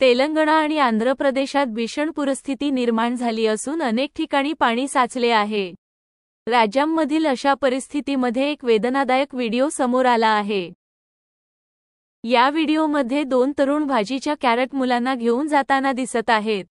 तेलंगणा आणि आंध्र प्रदेशात भीषण पूरस्थिती निर्माण झाली असून अनेक ठिकाणी पाणी साचले आहे. राज्यांमधील अशा परिस्थितीमध्ये एक वेदनादायक व्हिडिओ समोर आला आहे. या व्हिडिओमध्ये दोन तरुण भाजीच्या कॅरेट मुलांना घेऊन जाताना दिसत आहेत.